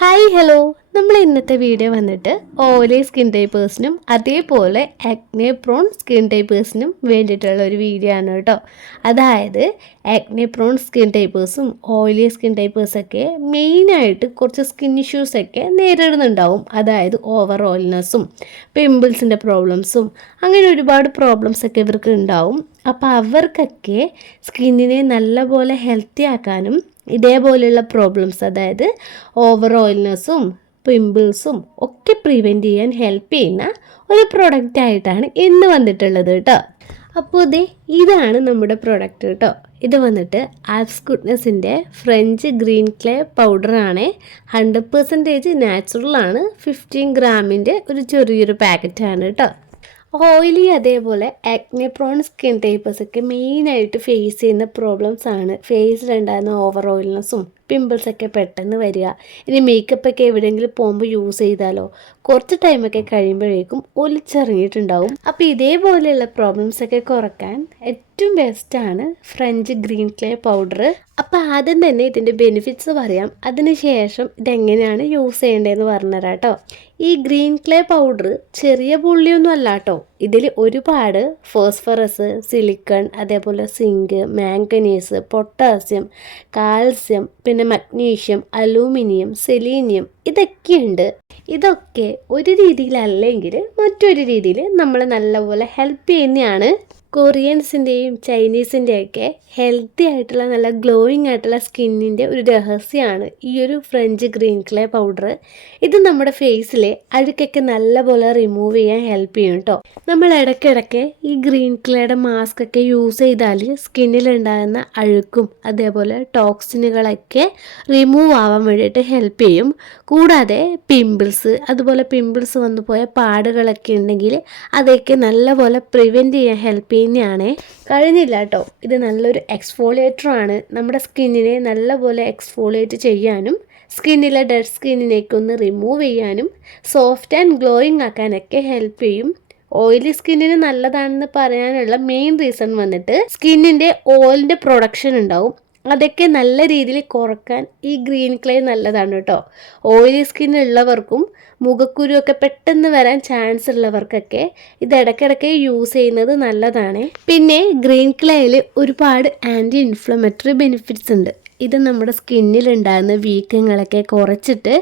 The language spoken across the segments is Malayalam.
Hi hello. നമ്മൾ ഇന്നത്തെ വീഡിയോ വന്നിട്ട് ഓയിലി സ്കിൻ ടൈപ്പേഴ്സിനും അതേപോലെ ആക്നെ പ്രോൺ സ്കിൻ ടൈപ്പേഴ്സിനും വേണ്ടിയിട്ടുള്ള ഒരു വീഡിയോ ആണ് കേട്ടോ. അതായത് ആക്നെ പ്രോൺ സ്കിൻ ടൈപ്പേഴ്സും ഓയിലി സ്കിൻ ടൈപ്പേഴ്സൊക്കെ മെയിനായിട്ട് കുറച്ച് സ്കിൻ ഇഷ്യൂസൊക്കെ നേരിടുന്നുണ്ടാവും. അതായത് ഓവർ ഓയിൽനെസ്സും പിമ്പിൾസിന്റെ പ്രോബ്ലംസും അങ്ങനെ ഒരുപാട് പ്രോബ്ലംസ് ഒക്കെ ഇവർക്ക് ഉണ്ടാവും. അപ്പോൾ അവർക്കൊക്കെ സ്കിന്നിനെ നല്ലപോലെ ഹെൽത്തി ആക്കാനും ഇതേപോലെയുള്ള പ്രോബ്ലംസ് അതായത് ഓവർ ഓയിൽനെസ്സും പിമ്പിൾസും ഒക്കെ പ്രിവെന്റ് ചെയ്യാൻ ഹെൽപ്പ് ചെയ്യുന്ന ഒരു പ്രൊഡക്റ്റ് ആയിട്ടാണ് ഇന്ന് വന്നിട്ടുള്ളത് കേട്ടോ അപ്പോൾ ഇതേ ഇതാണ് നമ്മുടെ പ്രൊഡക്റ്റ് കേട്ടോ ഇത് വന്നിട്ട് ആൽസ് ഗുഡ്നെസ്സിന്റെ ഫ്രഞ്ച് ഗ്രീൻ ക്ലേ പൗഡറാണ് ഹൺഡ്രഡ് പെർസെന്റേജ് നാച്ചുറലാണ് ഫിഫ്റ്റീൻ ഗ്രാമിന്റെ ഒരു ചെറിയൊരു പാക്കറ്റാണ് കേട്ടോ ഓയിലി അതേപോലെ ആക്നെ പ്രോൺ സ്കിൻ ടൈപ്പേഴ്സ് ഒക്കെ മെയിനായിട്ട് ഫേസ് ചെയ്യുന്ന പ്രോബ്ലംസ് ആണ്. ഫേസിലുണ്ടാകുന്ന ഓവർ ഓയിൽനെസ്സും പിമ്പിൾസ് ഒക്കെ പെട്ടെന്ന് വരിക. ഇനി മേക്കപ്പ് ഒക്കെ എവിടെയെങ്കിലും പോകുമ്പോൾ യൂസ് ചെയ്താലോ? കുറച്ച് ടൈമൊക്കെ കഴിയുമ്പോഴേക്കും ഒലിച്ചിറങ്ങിയിട്ടുണ്ടാവും അപ്പോൾ ഇതേപോലെയുള്ള പ്രോബ്ലംസ് ഒക്കെ കുറയ്ക്കാൻ ഏറ്റവും ബെസ്റ്റാണ് ഫ്രഞ്ച് ഗ്രീൻ ക്ലേ പൗഡർ അപ്പോൾ ആദ്യം തന്നെ ഇതിന്റെ ബെനിഫിറ്റ്സ് പറയാം. അതിനുശേഷം ഇതെങ്ങനെയാണ് യൂസ് ചെയ്യേണ്ടതെന്ന് പറഞ്ഞുതരാം കേട്ടോ ഈ ഗ്രീൻ ക്ലേ പൗഡർ ചെറിയ പുള്ളിയൊന്നും അല്ല കേട്ടോ ഇതിൽ ഒരുപാട് ഫോസ്ഫറസ് സിലിക്കൺ അതേപോലെ സിങ്ക് മാംഗനീസ് പൊട്ടാസ്യം കാൽസ്യം പിന്നെ മഗ്നീഷ്യം അലൂമിനിയം സെലീനിയം ഇതൊക്കെയുണ്ട്. ഇതൊക്കെ ഒരു രീതിയിലല്ലെങ്കിൽ മറ്റൊരു രീതിയിൽ നമ്മളെ നല്ലപോലെ ഹെൽപ്പ് ചെയ്യുന്നതാണ് കൊറിയൻസിന്റെയും ചൈനീസിന്റെയൊക്കെ ഹെൽത്തി ആയിട്ടുള്ള നല്ല ഗ്ലോയിങ് ആയിട്ടുള്ള സ്കിന്നിന്റെ ഒരു രഹസ്യമാണ് ഈ ഒരു ഫ്രഞ്ച് ഗ്രീൻ ക്ലേ പൗഡർ ഇത് നമ്മുടെ ഫേസിലെ അഴുക്കൊക്കെ നല്ലപോലെ റിമൂവ് ചെയ്യാൻ ഹെൽപ്പ് ചെയ്യും കേട്ടോ നമ്മൾ ഇടയ്ക്കിടയ്ക്ക് ഈ ഗ്രീൻ ക്ലേയുടെ മാസ്ക് ഒക്കെ യൂസ് ചെയ്താൽ സ്കിന്നിലുണ്ടാകുന്ന അഴുക്കും അതേപോലെ ടോക്സിനുകളൊക്കെ റിമൂവ് ആവാൻ വേണ്ടിയിട്ട് ഹെൽപ്പ് ചെയ്യും. കൂടാതെ പിമ്പിൾസ് അതുപോലെ പിമ്പിൾസ് വന്നു പോയ പാടുകളൊക്കെ ഉണ്ടെങ്കിൽ അതൊക്കെ നല്ലപോലെ പ്രിവെന്റ് ചെയ്യാൻ ഹെൽപ്പ് ചെയ്യുന്നതാണ് കഴിഞ്ഞില്ല കേട്ടോ ഇത് നല്ലൊരു എക്സ്ഫോളിയേറ്ററാണ് നമ്മുടെ സ്കിന്നിനെ നല്ലപോലെ എക്സ്ഫോളിയേറ്റ് ചെയ്യാനും സ്കിന്നിലെ ഡെഡ് സ്കിന്നിനേക്ക് ഒന്ന് റിമൂവ് ചെയ്യാനും സോഫ്റ്റ് ആൻഡ് ഗ്ലോയിങ് ആക്കാനൊക്കെ ഹെൽപ്പ് ചെയ്യും. ഓയിലി സ്കിന്നിന് നല്ലതാണെന്ന് പറയാനുള്ള മെയിൻ റീസൺ വന്നിട്ട് സ്കിന്നിന്റെ ഓയിലിന്റെ പ്രൊഡക്ഷൻ ഉണ്ടാവും. അതൊക്കെ നല്ല രീതിയിൽ കുറയ്ക്കാൻ ഈ ഗ്രീൻ ക്ലേ നല്ലതാണ് കേട്ടോ. ഓയിലി സ്കിൻ ഉള്ളവർക്കും മുഖക്കുരു ഒക്കെ പെട്ടെന്ന് വരാൻ ചാൻസ് ഉള്ളവർക്കൊക്കെ ഇത് ഇടയ്ക്കിടയ്ക്ക് യൂസ് ചെയ്യുന്നത് നല്ലതാണ്. പിന്നെ ഗ്രീൻ ക്ലേയിൽ ഒരുപാട് ആന്റി ഇൻഫ്ലമേറ്ററി ബെനിഫിറ്റ്സ് ഉണ്ട്. ഇത് നമ്മുടെ സ്കിന്നിൽ ഉണ്ടാകുന്ന വീക്കങ്ങളൊക്കെ കുറച്ചിട്ട്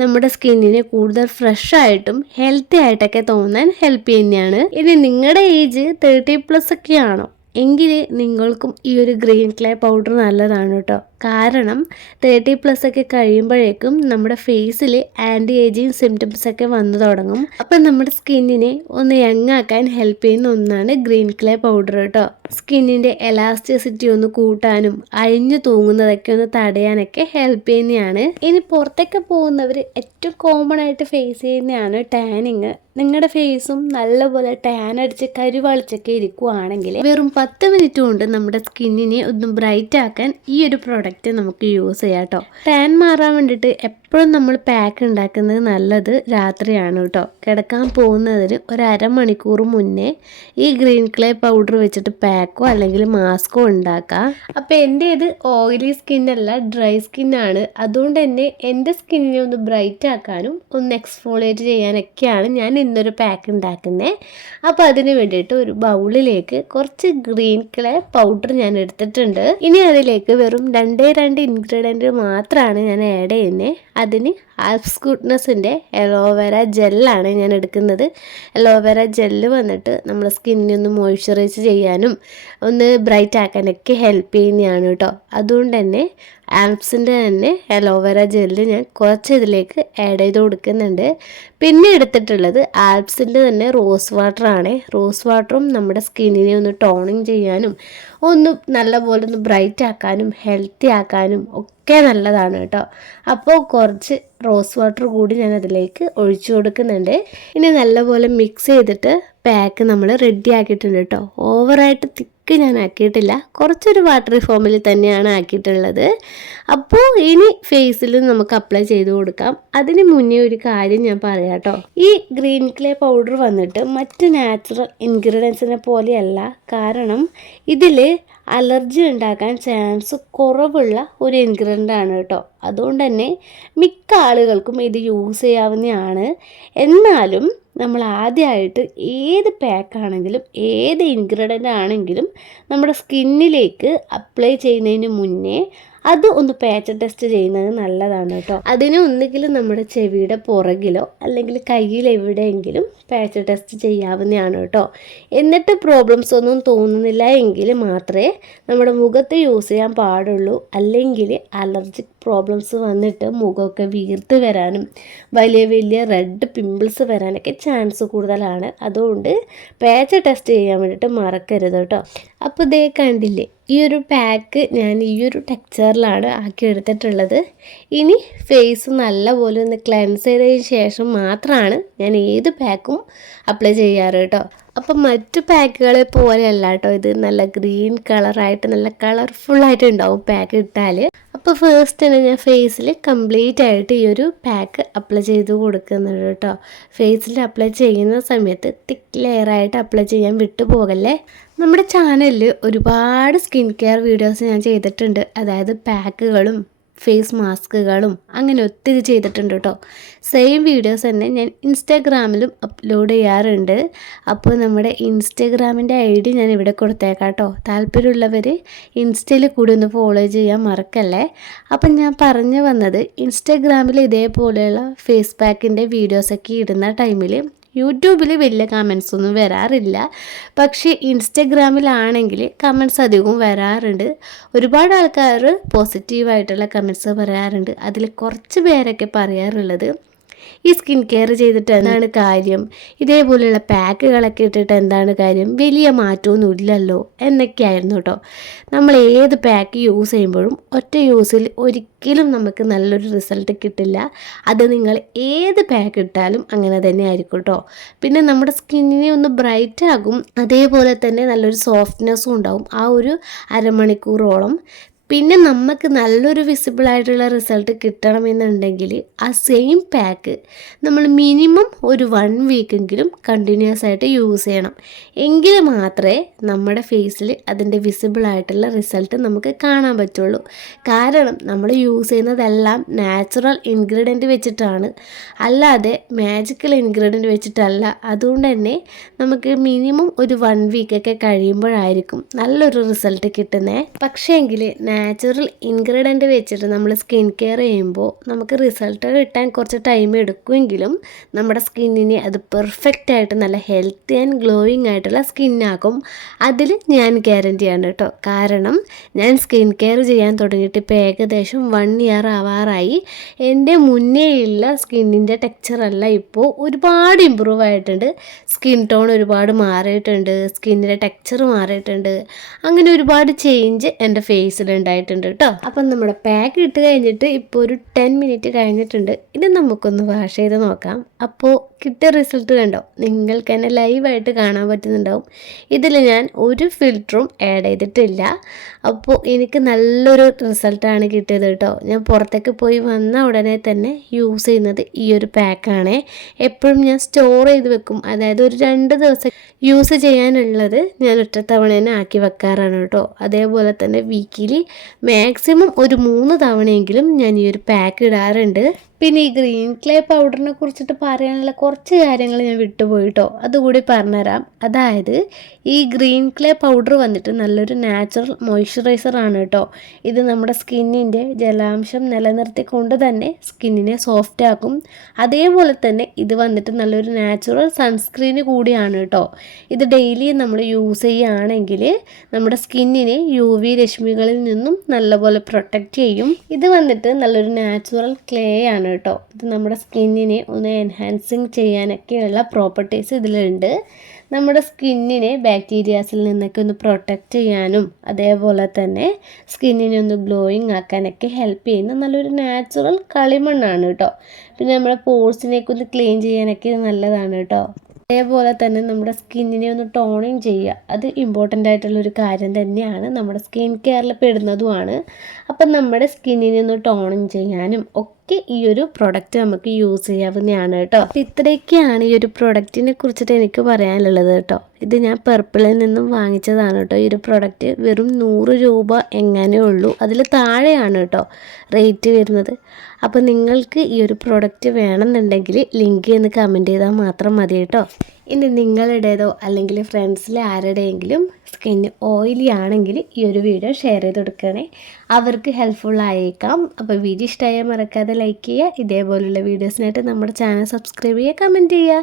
നമ്മുടെ സ്കിന്നിനെ കൂടുതൽ ഫ്രഷ് ആയിട്ടും ഹെൽത്തി ആയിട്ടൊക്കെ തോന്നാൻ ഹെൽപ്പ് ചെയ്യുന്നതാണ്. ഇനി നിങ്ങളുടെ ഏജ് തേർട്ടി പ്ലസ് ഒക്കെ ആണോ? എങ്കിൽ നിങ്ങൾക്കും ഈ ഒരു ഗ്രീൻ ക്ലേ പൗഡർ നല്ലതാണ് കേട്ടോ. കാരണം തേർട്ടി പ്ലസ് ഒക്കെ കഴിയുമ്പോഴേക്കും നമ്മുടെ ഫേസിൽ ആന്റി ഏജിങ് സിംറ്റംസ് ഒക്കെ വന്നു തുടങ്ങും. അപ്പം നമ്മുടെ സ്കിന്നിനെ ഒന്ന് യങ് ആക്കാൻ ഹെൽപ്പ് ചെയ്യുന്ന ഒന്നാണ് ഗ്രീൻ ക്ലേ പൗഡർ കേട്ടോ. സ്കിന്നിന്റെ എലാസ്റ്റിസിറ്റി ഒന്ന് കൂട്ടാനും അഴിഞ്ഞു തൂങ്ങുന്നതൊക്കെ ഒന്ന് തടയാനൊക്കെ ഹെൽപ്പ് ചെയ്യുന്നതാണ്. ഇനി പുറത്തൊക്കെ പോകുന്നവർ ഏറ്റവും കോമൺ ആയിട്ട് ഫേസ് ചെയ്യുന്നതാണ് ടാനിങ് നിങ്ങളുടെ ഫേസും നല്ലപോലെ ടാൻ അടിച്ച് കരുവാളിച്ചൊക്കെ ഇരിക്കുവാണെങ്കിൽ വെറും പത്ത് മിനിറ്റ് കൊണ്ട് നമ്മുടെ സ്കിന്നിനെ ഒന്ന് ബ്രൈറ്റ് ആക്കാൻ ഈ ഒരു പ്രോഡക്റ്റ് നമുക്ക് യൂസ് ചെയ്യാം കേട്ടോ ടാൻ മാറാൻ വേണ്ടിയിട്ട് എപ്പോഴും നമ്മൾ പാക്ക് ഉണ്ടാക്കുന്നത് നല്ലത് രാത്രിയാണ് കേട്ടോ. കിടക്കാൻ പോകുന്നതിന് ഒരു അരമണിക്കൂർ മുന്നേ ഈ ഗ്രീൻ ക്ലേ പൗഡർ വെച്ചിട്ട് പാക്കോ അല്ലെങ്കിൽ മാസ്കോ ഉണ്ടാക്കാം അപ്പോൾ എന്റെ ഇത് ഓയിലി സ്കിന്നല്ല ഡ്രൈ സ്കിന്നാണ് അതുകൊണ്ട് തന്നെ എന്റെ സ്കിന്നിനെ ഒന്ന് ബ്രൈറ്റ് ആക്കാനും ഒന്ന് എക്സ്ഫോളിയേറ്റ് ചെയ്യാനൊക്കെയാണ് ഞാൻ ഇന്നൊരു പാക്ക് ഉണ്ടാക്കുന്നത് അപ്പോൾ അതിന് വേണ്ടിയിട്ട് ഒരു ബൗളിലേക്ക് കുറച്ച് ഗ്രീൻ ക്ലേ പൗഡർ ഞാൻ എടുത്തിട്ടുണ്ട്. ഇനി അതിലേക്ക് വെറും രണ്ടേ രണ്ട് ഇൻഗ്രീഡിയന്റ് മാത്രമാണ് ഞാൻ ആഡ് ചെയ്യുന്നത് അതിന് ആൽപ്സ് ഗുഡ്നസിന്റെ എലോവേര ജെല്ലാണ് ഞാൻ എടുക്കുന്നത്. എലോവേര ജെല്ല് വന്നിട്ട് നമ്മുടെ സ്കിന്നിനെ ഒന്ന് മോയ്സ്ചറൈസ് ചെയ്യാനും ഒന്ന് ബ്രൈറ്റ് ആക്കാനൊക്കെ ഹെൽപ്പ് ചെയ്യുന്നതാണ് കേട്ടോ അതുകൊണ്ട് തന്നെ ആൽപ്സിന്റെ തന്നെ അലോവേര ജെല്ല് ഞാൻ കുറച്ച് ഇതിലേക്ക് ആഡ് ചെയ്ത് കൊടുക്കുന്നുണ്ട്. പിന്നെ എടുത്തിട്ടുള്ളത് ആൽപ്സിന്റെ തന്നെ റോസ് വാട്ടറാണ് റോസ് വാട്ടറും നമ്മുടെ സ്കിന്നിനെ ഒന്ന് ടോണിങ് ചെയ്യാനും ഒന്ന് നല്ലപോലെ ഒന്ന് ബ്രൈറ്റ് ആക്കാനും ഹെൽത്തി ആക്കാനും ഒക്കെ നല്ലതാണ് കേട്ടോ. അപ്പോൾ കുറച്ച് റോസ് വാട്ടർ കൂടി ഞാൻ അതിലേക്ക് ഒഴിച്ചു കൊടുക്കുന്നുണ്ട്. ഇനി നല്ലപോലെ മിക്സ് ചെയ്തിട്ട് പാക്ക് നമ്മൾ റെഡി ആക്കിയിട്ടുണ്ട് കേട്ടോ. ഓവറായിട്ട് തിക്ക് ഞാൻ ആക്കിയിട്ടില്ല. കുറച്ചൊരു വാട്ടറി ഫോമിൽ തന്നെയാണ് ആക്കിയിട്ടുള്ളത്. അപ്പോൾ ഇനി ഫേസിൽ നമുക്ക് അപ്ലൈ ചെയ്ത് കൊടുക്കാം. അതിന് മുന്നേ ഒരു കാര്യം ഞാൻ പറയാം കേട്ടോ. ഈ ഗ്രീൻ ക്ലേ പൗഡർ വന്നിട്ട് മറ്റ് നാച്ചുറൽ ഇൻഗ്രീഡിയൻസിനെ പോലെയല്ല. കാരണം ഇതിൽ അലർജി ഉണ്ടാക്കാൻ ചാൻസ് കുറവുള്ള ഒരു ഇൻഗ്രീഡിയന്റ് ആണ് കേട്ടോ. അതുകൊണ്ട് തന്നെ മിക്ക ആളുകൾക്കും ഇത് യൂസ് ചെയ്യാവുന്നതാണ്. എന്നാലും നമ്മൾ ആദ്യമായിട്ട് ഏത് പാക്കാണെങ്കിലും ഏത് ഇൻഗ്രീഡിയന്റ് ആണെങ്കിലും നമ്മുടെ സ്കിന്നിലേക്ക് അപ്ലൈ ചെയ്യുന്നതിന് മുന്നേ അത് ഒന്ന് പാച്ച് ടെസ്റ്റ് ചെയ്യുന്നത് നല്ലതാണ് കേട്ടോ. അതിന് ഒന്നുകിലും നമ്മുടെ ചെവിയുടെ പുറകിലോ അല്ലെങ്കിൽ കയ്യിൽ എവിടെയെങ്കിലും പാച്ച് ടെസ്റ്റ് ചെയ്യാവുന്നതാണ് കേട്ടോ. എന്നിട്ട് പ്രോബ്ലംസ് ഒന്നും തോന്നുന്നില്ല എങ്കിൽ മാത്രമേ നമ്മുടെ മുഖത്ത് യൂസ് ചെയ്യാൻ പാടുള്ളൂ. അല്ലെങ്കിൽ അലർജിക് പ്രോബ്ലംസ് വന്നിട്ട് മുഖമൊക്കെ വീർത്ത് വരാനും വലിയ വലിയ റെഡ് പിമ്പിൾസ് വരാനൊക്കെ ചാൻസ് കൂടുതലാണ്. അതുകൊണ്ട് പാച്ച് ടെസ്റ്റ് ചെയ്യാൻ വേണ്ടിയിട്ട് മറക്കരുത് കേട്ടോ അപ്പോൾ ഇതേ കണ്ടില്ലേ ഈ ഒരു പാക്ക് ഞാൻ ഈ ഒരു ടെക്സ്ചറിലാണ് ആക്കി എടുത്തിട്ടുള്ളത്. ഇനി ഫേസ് നല്ലപോലെ ഒന്ന് ക്ലെൻസ് ചെയ്തതിന് ശേഷം മാത്രമാണ് ഞാൻ ഏത് പാക്കും അപ്ലൈ ചെയ്യാറ് കേട്ടോ അപ്പം മറ്റു പാക്കുകളെ പോലെയല്ല കേട്ടോ ഇത്. നല്ല ഗ്രീൻ കളറായിട്ട് നല്ല കളർഫുള്ളായിട്ട് ഉണ്ടാവും പാക്ക് ഇട്ടാൽ അപ്പോൾ ഫേസ്റ്റ് തന്നെ ഞാൻ ഫേസിൽ കംപ്ലീറ്റ് ആയിട്ട് ഈ ഒരു പാക്ക് അപ്ലൈ ചെയ്ത് കൊടുക്കുന്നുണ്ട് കേട്ടോ. ഫേസിൽ അപ്ലൈ ചെയ്യുന്ന സമയത്ത് തിക്ക് ലെയറായിട്ട് അപ്ലൈ ചെയ്യാൻ വിട്ടു പോകല്ലേ? നമ്മുടെ ചാനലിൽ ഒരുപാട് സ്കിൻ കെയർ വീഡിയോസ് ഞാൻ ചെയ്തിട്ടുണ്ട്. അതായത് പാക്കുകളും ഫേസ് മാസ്കുകളും അങ്ങനെ ഒത്തിരി ചെയ്തിട്ടുണ്ട് കേട്ടോ. സെയിം വീഡിയോസ് തന്നെ ഞാൻ ഇൻസ്റ്റാഗ്രാമിലും അപ്ലോഡ് ചെയ്യാറുണ്ട്. അപ്പോൾ നമ്മുടെ ഇൻസ്റ്റാഗ്രാമിന്റെ ഐ ഡി ഞാൻ ഇവിടെ കൊടുത്തേക്കാം കേട്ടോ. താല്പര്യമുള്ളവർ ഇൻസ്റ്റയിൽ കൂടി ഒന്ന് ഫോളോ ചെയ്യാൻ മറക്കല്ലേ. അപ്പം ഞാൻ പറഞ്ഞു വന്നത് ഇൻസ്റ്റാഗ്രാമിൽ ഇതേപോലെയുള്ള ഫേസ് പാക്കിന്റെ വീഡിയോസൊക്കെ ഇടുന്ന ടൈമിൽ യൂട്യൂബിൽ വലിയ കമൻസ് ഒന്നും വരാറില്ല. പക്ഷേ ഇൻസ്റ്റഗ്രാമിലാണെങ്കിൽ കമൻസ് അധികവും വരാറുണ്ട്. ഒരുപാട് ആൾക്കാർ പോസിറ്റീവായിട്ടുള്ള കമൻസ് പറയാറുണ്ട്. അതിൽ കുറച്ച് പേരൊക്കെ പറയാറുള്ളത്. ഈ സ്കിൻ കെയർ ചെയ്തിട്ട് എന്താണ് കാര്യം? ഇതേപോലെയുള്ള പാക്കുകളൊക്കെ ഇട്ടിട്ട് എന്താണ് കാര്യം? വലിയ മാറ്റമൊന്നും ഇല്ലല്ലോ എന്നൊക്കെയായിരുന്നു കേട്ടോ. നമ്മൾ ഏത് പാക്ക് യൂസ് ചെയ്യുമ്പോഴും ഒറ്റ യൂസിൽ ഒരിക്കലും നമുക്ക് നല്ലൊരു റിസൾട്ട് കിട്ടില്ല. അത് നിങ്ങൾ ഏത് പാക്ക് ഇട്ടാലും അങ്ങനെ തന്നെ ആയിരിക്കും കേട്ടോ. പിന്നെ നമ്മുടെ സ്കിന്നിനെ ഒന്ന് ബ്രൈറ്റ് ആകും. അതേപോലെ തന്നെ നല്ലൊരു സോഫ്റ്റ്നെസ്സും ഉണ്ടാകും ആ ഒരു അരമണിക്കൂറോളം പിന്നെ നമുക്ക് നല്ലൊരു വിസിബിൾ ആയിട്ടുള്ള റിസൾട്ട് കിട്ടണമെന്നുണ്ടെങ്കിൽ ആ സെയിം പാക്ക് നമ്മൾ മിനിമം ഒരു വൺ വീക്കെങ്കിലും കണ്ടിന്യൂസ് ആയിട്ട് യൂസ് ചെയ്യണം. എങ്കിൽ മാത്രമേ നമ്മുടെ ഫേസിൽ അതിന്റെ വിസിബിൾ ആയിട്ടുള്ള റിസൾട്ട് നമുക്ക് കാണാൻ പറ്റുള്ളൂ. കാരണം നമ്മൾ യൂസ് ചെയ്യുന്നതെല്ലാം നാച്ചുറൽ ഇൻഗ്രീഡിയന്റ് വെച്ചിട്ടാണ്. അല്ലാതെ മാജിക്കൽ ഇൻഗ്രീഡിയന്റ് വെച്ചിട്ടല്ല. അതുകൊണ്ട് തന്നെ നമുക്ക് മിനിമം ഒരു വൺ വീക്കൊക്കെ കഴിയുമ്പോഴായിരിക്കും നല്ലൊരു റിസൾട്ട് കിട്ടുന്നത് പക്ഷേങ്കിൽ നാച്ചുറൽ ഇൻഗ്രീഡിയന്റ് വെച്ചിട്ട് നമ്മൾ സ്കിൻ കെയർ ചെയ്യുമ്പോൾ നമുക്ക് റിസൾട്ട് കിട്ടാൻ കുറച്ച് ടൈം എടുക്കുമെങ്കിലും നമ്മുടെ സ്കിന്നിനെ അത് പെർഫെക്റ്റ് ആയിട്ട് നല്ല ഹെൽത്തി ആൻഡ് ഗ്ലോയിങ് ആയിട്ടുള്ള സ്കിന്നാക്കും അതിൽ ഞാൻ ഗ്യാരന്റിയാണ് കേട്ടോ. കാരണം ഞാൻ സ്കിൻ കെയർ ചെയ്യാൻ തുടങ്ങിയിട്ട് ഇപ്പോൾ ഏകദേശം വൺ ഇയർ ആവാറായി. എന്റെ മുന്നേയുള്ള സ്കിന്നിന്റെ ടെക്സ്ചറല്ല ഇപ്പോൾ ഒരുപാട് ഇമ്പ്രൂവ് ആയിട്ടുണ്ട്. സ്കിൻ ടോൺ ഒരുപാട് മാറിയിട്ടുണ്ട്. സ്കിന്നിന്റെ ടെക്സ്ചർ മാറിയിട്ടുണ്ട്. അങ്ങനെ ഒരുപാട് ചേഞ്ച് എന്റെ ഫേസിലുണ്ട് ഉണ്ടായിട്ടുണ്ട് കേട്ടോ. അപ്പം നമ്മുടെ പാക്ക് ഇട്ട് കഴിഞ്ഞിട്ട് ഇപ്പോൾ ഒരു ടെൻ മിനിറ്റ് കഴിഞ്ഞിട്ടുണ്ട്. ഇത് നമുക്കൊന്ന് വാഷ് ചെയ്ത് നോക്കാം. അപ്പോൾ കിട്ടിയ റിസൾട്ട് കണ്ടോ? നിങ്ങൾക്ക് തന്നെ ലൈവായിട്ട് കാണാൻ പറ്റുന്നുണ്ടാവും. ഇതിൽ ഞാൻ ഒരു ഫിൽറ്ററും ആഡ് ചെയ്തിട്ടില്ല. അപ്പോൾ എനിക്ക് നല്ലൊരു റിസൾട്ടാണ് കിട്ടിയത് കേട്ടോ. ഞാൻ പുറത്തേക്ക് പോയി വന്ന ഉടനെ തന്നെ യൂസ് ചെയ്യുന്നത് ഈ ഒരു പാക്കാണ് എപ്പോഴും ഞാൻ സ്റ്റോർ ചെയ്ത് വെക്കും. അതായത് ഒരു രണ്ട് ദിവസം യൂസ് ചെയ്യാനുള്ളത് ഞാൻ ഒറ്റത്തവണ തന്നെ ആക്കി വെക്കാറാണ് കേട്ടോ. അതേപോലെ തന്നെ വീക്കിലി മാക്സിമം ഒരു മൂന്ന് തവണയെങ്കിലും ഞാൻ ഈ ഒരു പാക്ക് ഇടാറുണ്ട്. പിന്നെ ഈ ഗ്രീൻ ക്ലേ പൗഡറിനെ കുറിച്ചിട്ട് പറയാനുള്ള കുറച്ച് കാര്യങ്ങൾ ഞാൻ വിട്ടുപോയിട്ടോ. അതുകൂടി പറഞ്ഞുതരാം. അതായത് ഈ ഗ്രീൻ ക്ലേ പൗഡർ വന്നിട്ട് നല്ലൊരു നാച്ചുറൽ മോയ്സ്ചറൈസർ ആണ് കേട്ടോ. ഇത് നമ്മുടെ സ്കിന്നിന്റെ ജലാംശം നിലനിർത്തിക്കൊണ്ട് തന്നെ സ്കിന്നിനെ സോഫ്റ്റ് ആക്കും. അതേപോലെ തന്നെ ഇത് വന്നിട്ട് നല്ലൊരു നാച്ചുറൽ സൺസ്ക്രീന് കൂടിയാണ് കേട്ടോ. ഇത് ഡെയിലി നമ്മൾ യൂസ് ചെയ്യുകയാണെങ്കിൽ നമ്മുടെ സ്കിന്നിനെ യു വി രശ്മികളിൽ നിന്നും നല്ലപോലെ പ്രൊട്ടക്റ്റ് ചെയ്യും. ഇത് വന്നിട്ട് നല്ലൊരു നാച്ചുറൽ ക്ലേ ആണ് കേട്ടോ. ഇത് നമ്മുടെ സ്കിന്നിനെ ഒന്ന് എൻഹാൻസിങ് ചെയ്യാനൊക്കെയുള്ള പ്രോപ്പർട്ടീസ് ഇതിലുണ്ട്. നമ്മുടെ സ്കിന്നിനെ ബാക്ടീരിയാസിൽ നിന്നൊക്കെ ഒന്ന് പ്രൊട്ടക്റ്റ് ചെയ്യാനും അതേപോലെ തന്നെ സ്കിന്നിനെ ഒന്ന് ഗ്ലോയിങ് ആക്കാനൊക്കെ ഹെൽപ്പ് ചെയ്യുന്ന നല്ലൊരു നാച്ചുറൽ കളിമണ്ണാണ് കേട്ടോ. പിന്നെ നമ്മുടെ പോഴ്സിനെയൊക്കെ ഒന്ന് ക്ലീൻ ചെയ്യാനൊക്കെ നല്ലതാണ് കേട്ടോ. അതേപോലെ തന്നെ നമ്മുടെ സ്കിന്നിനെ ഒന്ന് ടോണിങ് ചെയ്യുക. അത് ഇമ്പോർട്ടന്റ് ആയിട്ടുള്ളൊരു കാര്യം തന്നെയാണ്. നമ്മുടെ സ്കിൻ കെയറിൽ പെടുന്നതുമാണ് അപ്പം നമ്മുടെ സ്കിന്നിനെ ഒന്ന് ടോണിങ് ചെയ്യാനും ഒക്കെ ഈ ഒരു പ്രൊഡക്റ്റ് നമുക്ക് യൂസ് ചെയ്യാവുന്നതാണ് കേട്ടോ. ഇത്രയൊക്കെയാണ് ഈ ഒരു പ്രൊഡക്റ്റിനെ കുറിച്ചിട്ട് എനിക്ക് പറയാനുള്ളത് കേട്ടോ. ഇത് ഞാൻ പെർപ്പിളിൽ നിന്നും വാങ്ങിച്ചതാണ് കേട്ടോ. ഈ ഒരു പ്രൊഡക്റ്റ് വെറും നൂറ് രൂപ എങ്ങനെ ഉള്ളൂ. അതിൽ താഴെയാണ് കേട്ടോ റേറ്റ് വരുന്നത്. അപ്പോൾ നിങ്ങൾക്ക് ഈ ഒരു പ്രോഡക്റ്റ് വേണമെന്നുണ്ടെങ്കിൽ ലിങ്ക് എന്ന് കമന്റ് ചെയ്താൽ മാത്രം മതി കേട്ടോ. ഇനി നിങ്ങളുടേതോ അല്ലെങ്കിൽ ഫ്രണ്ട്സിലെ ആരുടെയെങ്കിലും സ്കിൻ ഓയിലി ആണെങ്കിൽ ഈ ഒരു വീഡിയോ ഷെയർ ചെയ്ത് കൊടുക്കണേ. അവർക്ക് ഹെൽപ്ഫുൾ ആയേക്കാം. അപ്പോൾ വീഡിയോ ഇഷ്ടമായാൽ മറക്കാതെ ലൈക്ക് ചെയ്യുക. ഇതേപോലുള്ള വീഡിയോസിനായിട്ട് നമ്മുടെ ചാനൽ സബ്സ്ക്രൈബ് ചെയ്യുക കമന്റ് ചെയ്യുക.